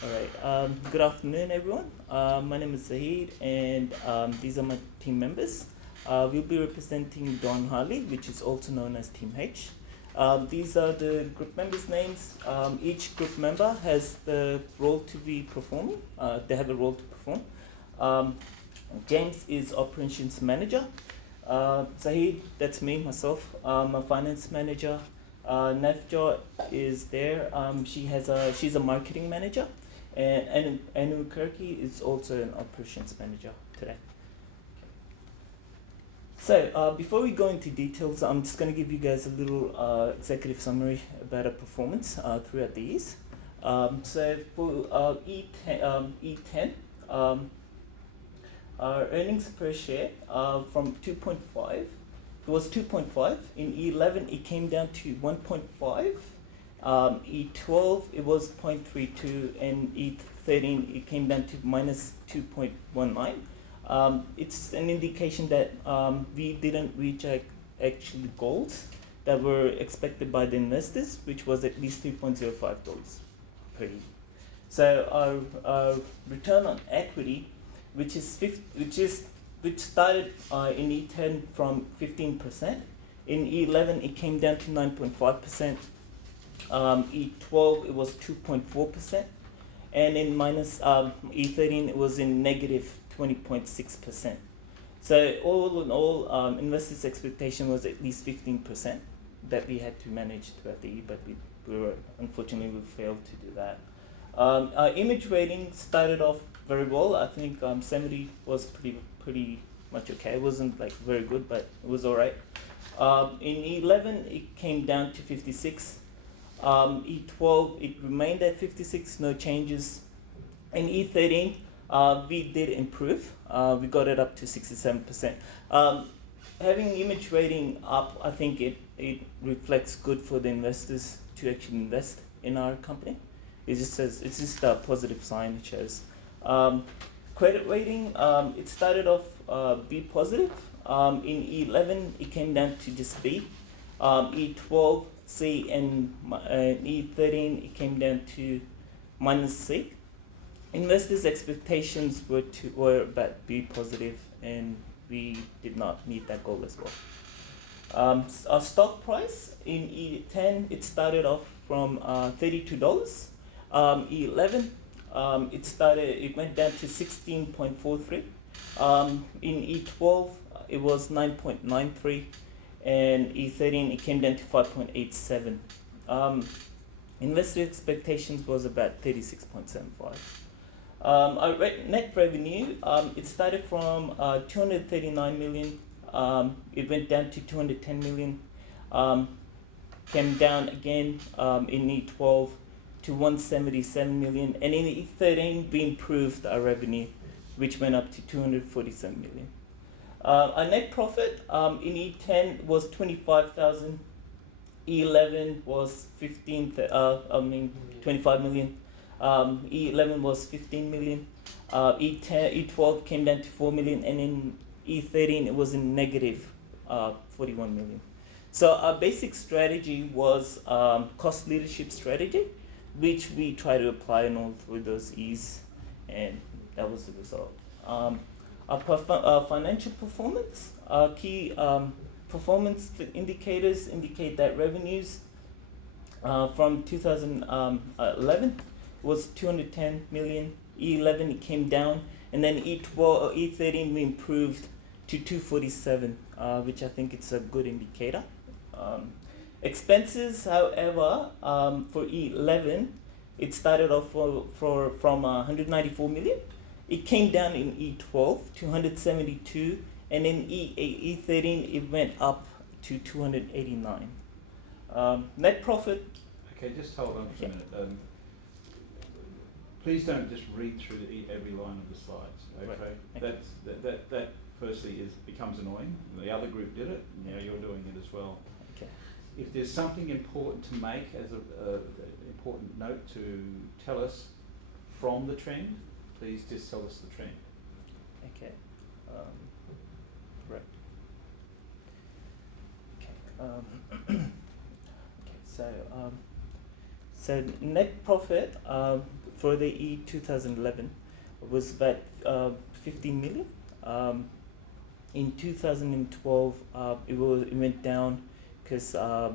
All right. Good afternoon, everyone. My name is Zahid, and these are my team members. We'll be representing Don Harley, which is also known as Team H. These are the group members' names. Each group member has the role to be performing. They have a role to perform. James is operations manager. Zahid, that's me, myself. I'm a finance manager. Navjot is there. She's a marketing manager, and Karki is also an operations manager today. So before we go into details, I'm just going to give you guys a little executive summary about our performance throughout the years. So for E10, our earnings per share from 2.5, it was 2.5. In E11, it came down to 1.5. E12, it was 0.32, and E13, it came down to minus 2.19. It's an indication that we didn't reach actually goals that were expected by the investors, which was at least $3.05 per year. So our return on equity, which started in E10 from 15%. In E11, it came down to 9.5%. E12, it was 2.4%. And in E13, it was in negative 20.6%. So all in all, investors' expectation was at least 15% that we had to manage throughout the year, but unfortunately we failed to do that. Our image rating started off very well. I think 70 was pretty much okay. It wasn't like very good, but it was all right. In E11, it came down to 56. E12, it remained at 56, no changes. In E13, we did improve. We got it up to 67%. Having image rating up, I think it reflects good for the investors to actually invest in our company. It's just a positive sign. It shows. Credit rating, it started off B positive. In E11, it came down to just B. E12, C, and E13, it came down to minus C. Investors' expectations were about B positive, and we did not meet that goal as well. Our stock price in E10, it started off from $32. E11, it went down to 16.43. In E12, it was 9.93, and E13, it came down to 5.87. Investor expectations was about 36.75. Our net revenue, it started from 239 million. It went down to 210 million. Came down again in E12 to 177 million, and in E13 we improved our revenue, which went up to 247 million. Our net profit in E10 was 25,000. E11 was 25 million. E11 was 15 million. E12 came down to 4 million, and in E13 it was in negative 41 million. So our basic strategy was cost leadership strategy, which we try to apply in all through those E's, and that was the result. Our financial performance, our key performance indicators indicate that revenues from 2011 was 210 million. E11 it came down, and then E13 we improved to 247, which I think it's a good indicator. Expenses, however, for E11, it started off from 194 million. It came down in E12 to 172, and in E13 it went up to 289. Net profit. Okay, just hold on for a minute. Please don't just read through every line of the slides. Okay, right. That firstly becomes annoying. The other group did it, and now you're doing it as well. Okay. If there's something important to make as an important note to tell us from the trend, please just tell us the trend. Okay. Right. Okay. So net profit for the E 2011 was about 15 million. In 2012, it went down because our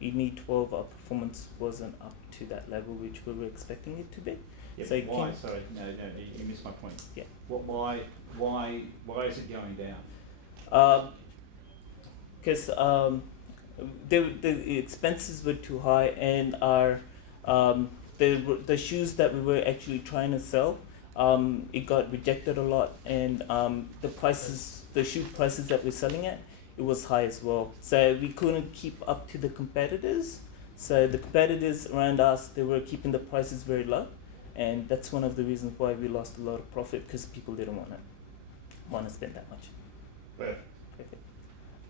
in E12 our performance wasn't up to that level which we were expecting it to be. Yeah, So why? Sorry, no, you missed my point. Yeah. Why is it going down? Because the expenses were too high, and our the shoes that we were actually trying to sell, it got rejected a lot, and the shoe prices that we're selling at, it was high as well. So we couldn't keep up to the competitors. So the competitors around us, they were keeping the prices very low, and that's one of the reasons why we lost a lot of profit, because people didn't want to spend that much. Perfect.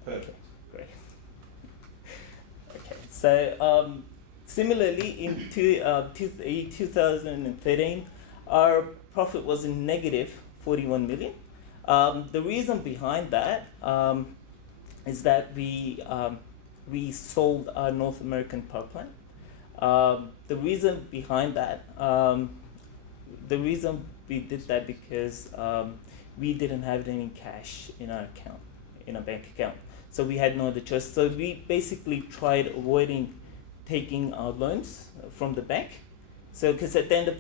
Okay, great. Okay, so similarly in 2013, our profit was in negative 41 million. The reason behind that is that we sold our North American power plant. The reason behind that, the reason we did that because we didn't have any cash in our account, in our bank account. So we had no other choice. So we basically tried avoiding taking our loans from the bank. So because at the end of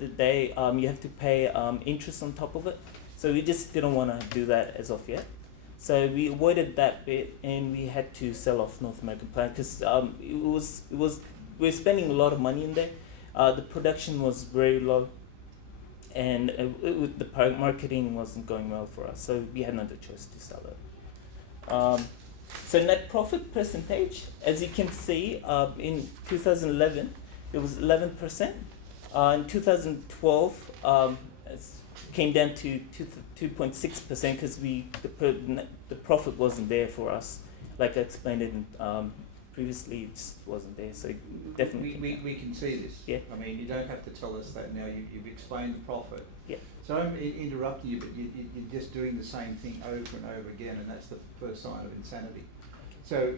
the day, you have to pay interest on top of it. So we just didn't want to do that as of yet. So we avoided that bit, and we had to sell off North American plant because we were spending a lot of money in there. The production was very low, and the marketing wasn't going well for us. So we had no other choice to sell it. So net profit percentage, as you can see, in 2011 it was 11%. In 2012, it came down to 2.6% because the profit wasn't there for us. Like I explained it previously, it just wasn't there. So it definitely. We can see this. Yeah. I mean, you don't have to tell us that now. You've explained the profit. Yeah. So I'm interrupting you, but you're just doing the same thing over and over again, and that's the first sign of insanity. So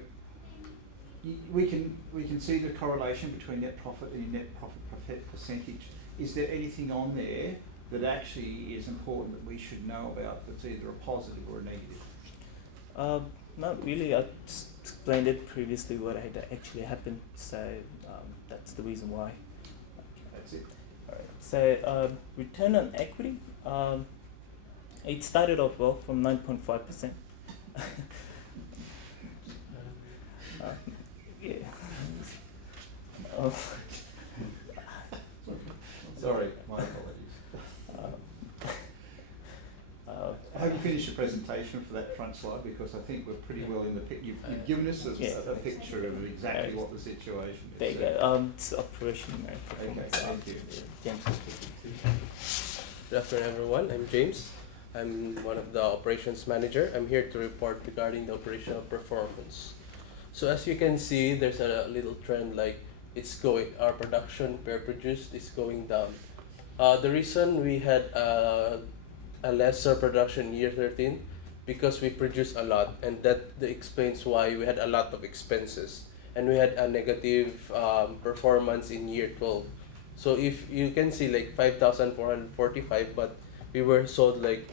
we can see the correlation between net profit and your net profit percentage. Is there anything on there that actually is important that we should know about that's either a positive or a negative? Not really. I just explained it previously what had actually happened, so that's the reason why. That's it. Alright. So return on equity, it started off well from 9.5%. Yeah. Sorry, my apologies. I hope you finished the presentation for that front slide, because I think we're pretty well in the picture. You've given us a picture of exactly what the situation is. There you go. It's operation performance. Okay, thank you. James. Good afternoon, everyone. I'm James. I'm one of the operations manager. I'm here to report regarding the operational performance. So as you can see, there's a little trend, like our production per produced is going down. The reason we had a lesser production year 13 because we produced a lot, and that explains why we had a lot of expenses, and we had a negative performance in year 12. So if you can see, like 5,445, but we were sold like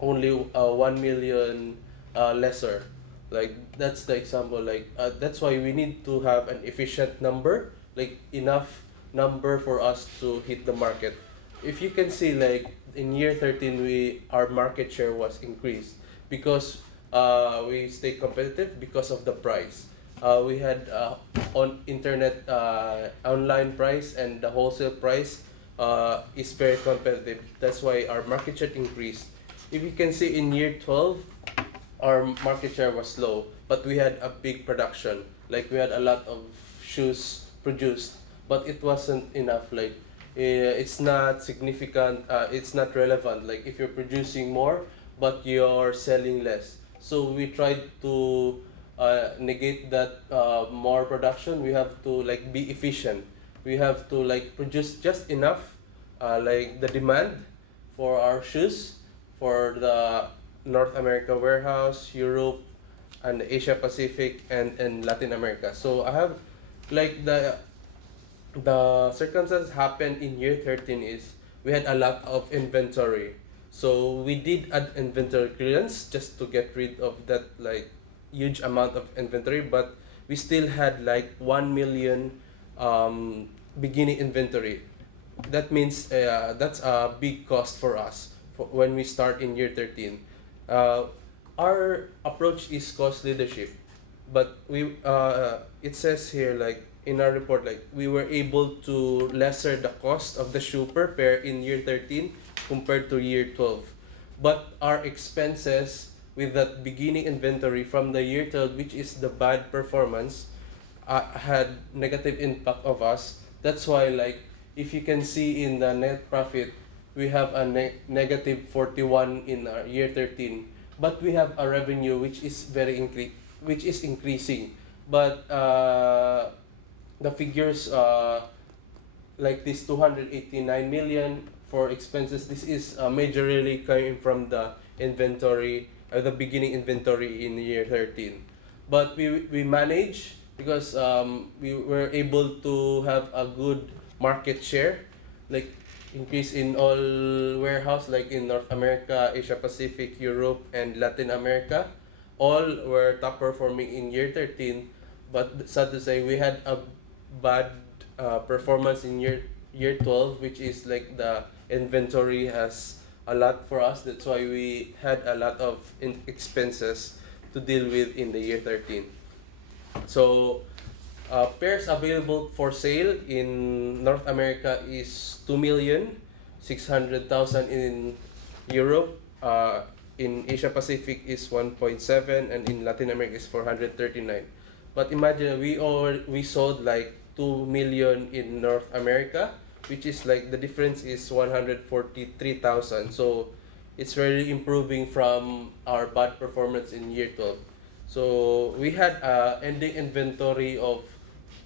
only 1 million lesser. Like that's the example. Like that's why we need to have an efficient number, like enough number for us to hit the market. If you can see, like in year 13, our market share was increased because we stay competitive because of the price. We had on internet online price, and the wholesale price is very competitive. That's why our market share increased. If you can see in year 12, our market share was low, but we had a big production. Like we had a lot of shoes produced, but it wasn't enough. Like it's not significant. It's not relevant. Like if you're producing more, but you're selling less. So we tried to negate that more production. We have to like be efficient. We have to like produce just enough, like the demand for our shoes for the North America warehouse, Europe, and Asia Pacific, and Latin America. So I have like the circumstance happened in year 13 is we had a lot of inventory. So we did add inventory clearance just to get rid of that like huge amount of inventory, but we still had like 1 million beginning inventory. That means that's a big cost for us for when we start in year 13. Uh, our approach is cost leadership, but it says here like in our report like we were able to lesser the cost of the shoe per pair in year 13 compared to year 12, but our expenses with that beginning inventory from the year 12, which is the bad performance, had negative impact of us. That's why like if you can see in the net profit, we have a negative 41 in our year 13, but we have a revenue which is which is increasing, but the figures like this 289 million for expenses, this is majorly coming from the inventory, the beginning inventory in year 13. But we manage because we were able to have a good market share, like increase in all warehouse, like in North America, Asia Pacific, Europe, and Latin America. All were top performing in year 13, but sad to say we had a bad performance in year 12, which is like the inventory has a lot for us. That's why we had a lot of expenses to deal with in the year 13. So pairs available for sale in North America is 2,600,000 in Europe. In Asia Pacific is 1.7, and in Latin America is 439. But imagine we sold like 2 million in North America, which is like the difference is 143,000. So it's really improving from our bad performance in year 12. So we had ending inventory of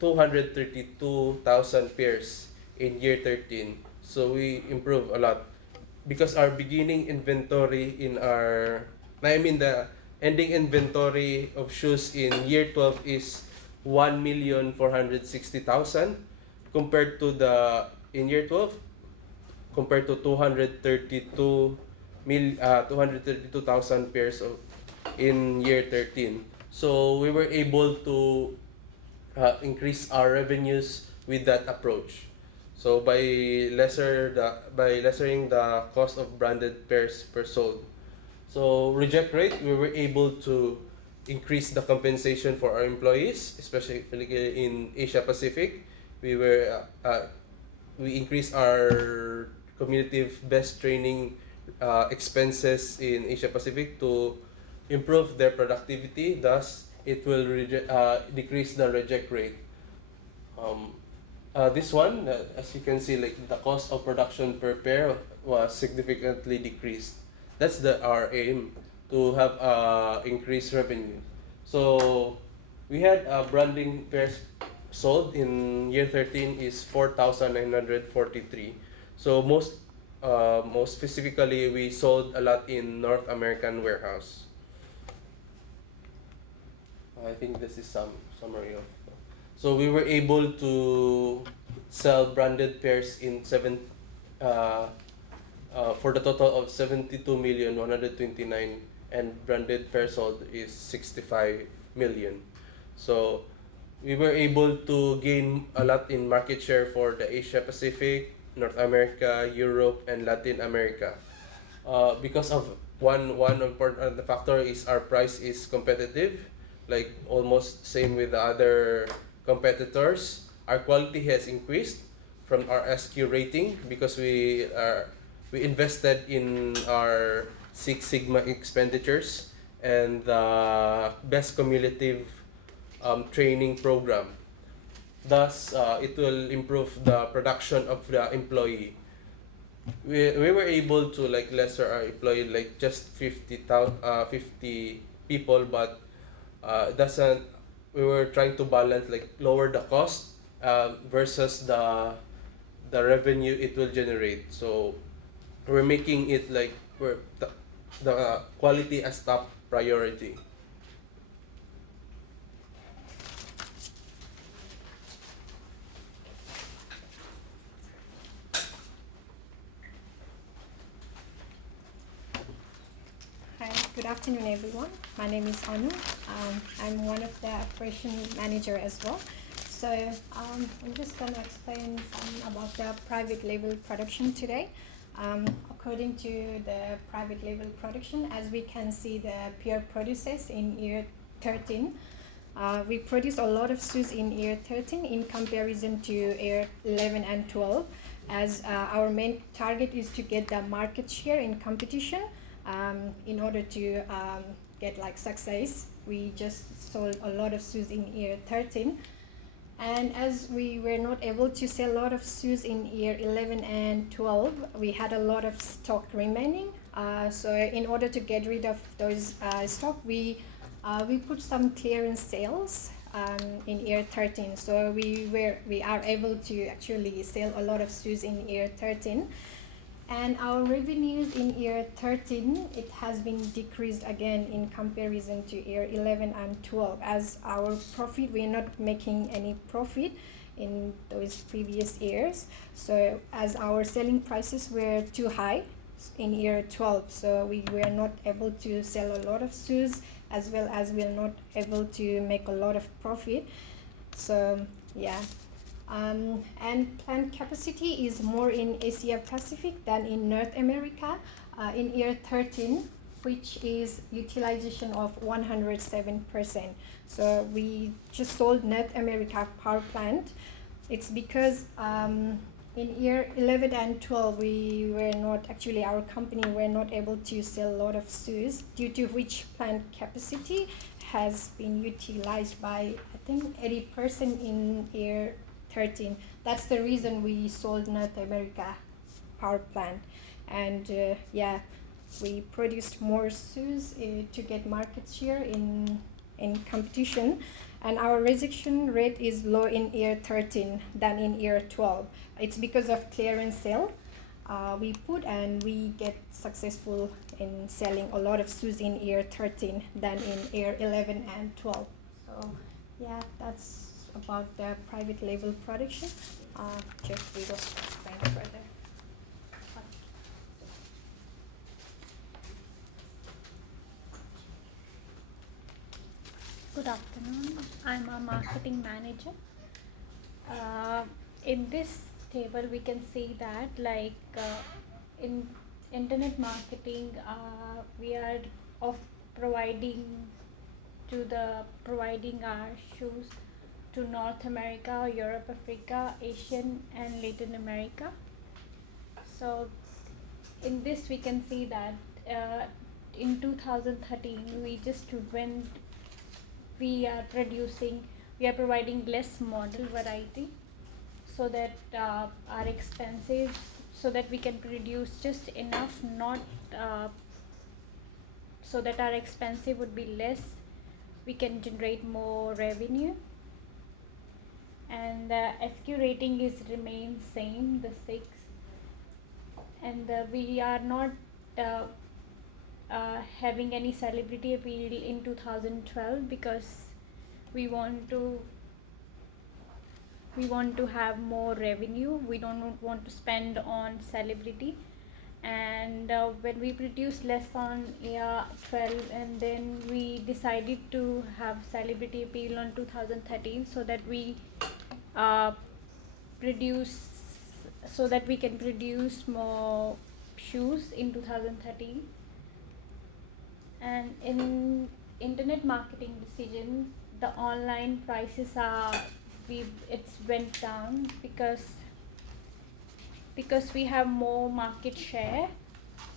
232,000 pairs in year 13. So we improved a lot because our beginning inventory the ending inventory of shoes in year 12 is 1,460,000 compared to the in year 12 compared to 232,000 pairs of in year 13. So we were able to increase our revenues with that approach. So by lessering the cost of branded pairs per sold. So reject rate, we were able to increase the compensation for our employees, especially in Asia Pacific. We increased our cumulative best training expenses in Asia Pacific to improve their productivity. Thus, it will decrease the reject rate. This one, as you can see, like the cost of production per pair was significantly decreased. That's our aim, to have increased revenue. So we had branding pairs sold in year 13 is 4,943. So most specifically, we sold a lot in North American warehouse. I think this is some summary of. So we were able to sell branded pairs in for the total of 72,129, and branded pairs sold is 65 million. So we were able to gain a lot in market share for the Asia Pacific, North America, Europe, and Latin America. Because of one important factor is our price is competitive, like almost same with the other competitors. Our quality has increased from our SQ rating because we invested in our Six Sigma expenditures and the best cumulative training program. Thus, it will improve the production of the employee. We were able to like lesser our employee, like just 50 people, but doesn't. We were trying to balance, like lower the cost versus the revenue it will generate. So we're making it like the quality as top priority. Good afternoon, everyone. My name is Anu. I'm one of the operation manager as well. So I'm just going to explain some about the private label production today. According to the private label production, as we can see the peer produces in year 13, we produce a lot of shoes in year 13 in comparison to year 11 and 12, as our main target is to get the market share in competition. In order to get like success, we just sold a lot of shoes in year 13, and as we were not able to sell a lot of shoes in year 11 and 12, we had a lot of stock remaining. So in order to get rid of those stock, we put some clearance sales in year 13. So we are able to actually sell a lot of shoes in year 13. And our revenues in year 13, it has been decreased again in comparison to year 11 and 12, as our profit, we're not making any profit in those previous years. So as our selling prices were too high in year 12, so we were not able to sell a lot of shoes, as well as we're not able to make a lot of profit. So yeah. And plant capacity is more in Asia Pacific than in North America in year 13, which is utilization of 107%. So we just sold North America power plant. It's because in year 11 and 12, we were not, actually our company were not able to sell a lot of shoes, due to which plant capacity has been utilized by, I think, 80% in year 13. That's the reason we sold North America power plant. And yeah, we produced more shoes to get market share in competition. And our rejection rate is low in year 13 than in year 12. It's because of clearance sale we put, and we get successful in selling a lot of shoes in year 13 than in year 11 and 12. So yeah, that's about the private label production. Jeff will explain further. Good afternoon. I'm a marketing manager. In this table, we can see that in internet marketing, we are providing our shoes to North America, Europe, Africa, Asian, and Latin America. So in this we can see that in 2013 we are providing less model variety, so that our expenses, so that we can produce just enough, not so that our expensive would be less, we can generate more revenue. And the SQ rating remains same, the 6, and we are not having any celebrity appeal in 2012, because we want to have more revenue. We don't want to spend on celebrity. And when we produced less on year 12, and then we decided to have celebrity appeal on 2013, so that we can produce more shoes in 2013. And in internet marketing decision, the online prices it's went down because we have more market share,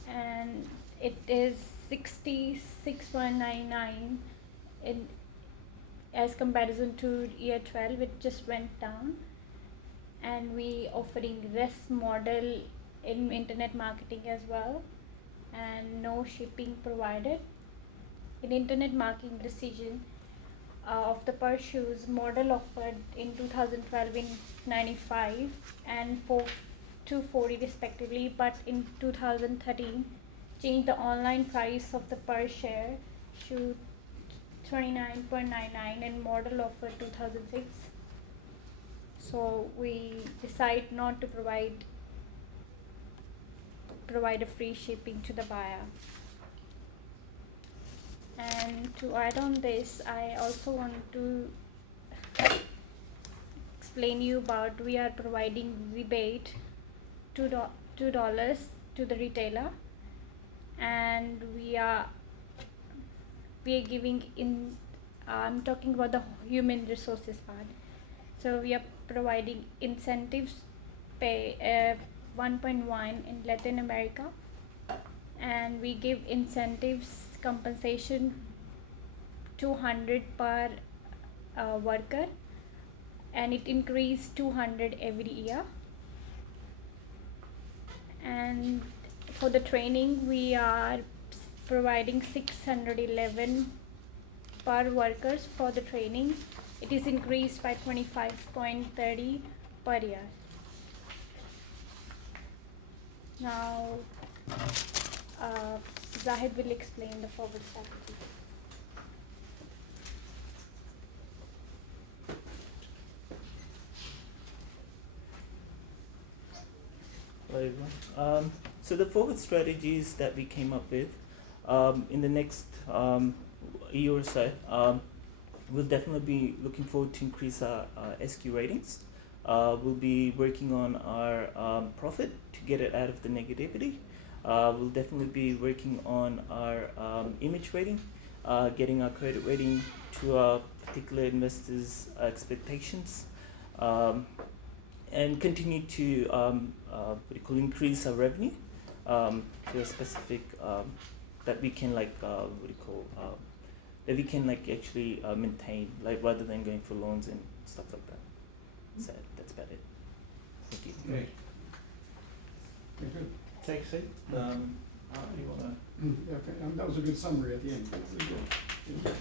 and it is 66.99 in as comparison to year 12. It just went down, and we offering less model in internet marketing as well, and no shipping provided. In internet marketing decision, of the per shoes, model offered in 2012 in 95 and 240 respectively, but in 2013 changed the online price of the per share to 29.99 and model offer 2006. So we decide not to provide a free shipping to the buyer. And to add on this, I also want to explain you about we are providing rebate $2 to the retailer, and we are giving in. I'm talking about the human resources part. So we are providing incentives, pay 1.1 in Latin America, and we give incentives compensation 200 per worker, and it increased 200 every year. And for the training, we are providing 611 per workers for the training. It is increased by 25.30 per year. Now, Zahid will explain the forward strategy. Hello everyone. So the forward strategies that we came up with in the next year or so, we'll definitely be looking forward to increase our SQ ratings. We'll be working on our profit to get it out of the negativity. We'll definitely be working on our image rating, getting our credit rating to our particular investors' expectations, and continue to increase our revenue to a specific that we can that we can actually maintain, rather than going for loans and stuff like that. So that's about it. Thank you. Okay. Okay, good. Take a seat. You want to? Okay, that was a good summary at the end. That was good.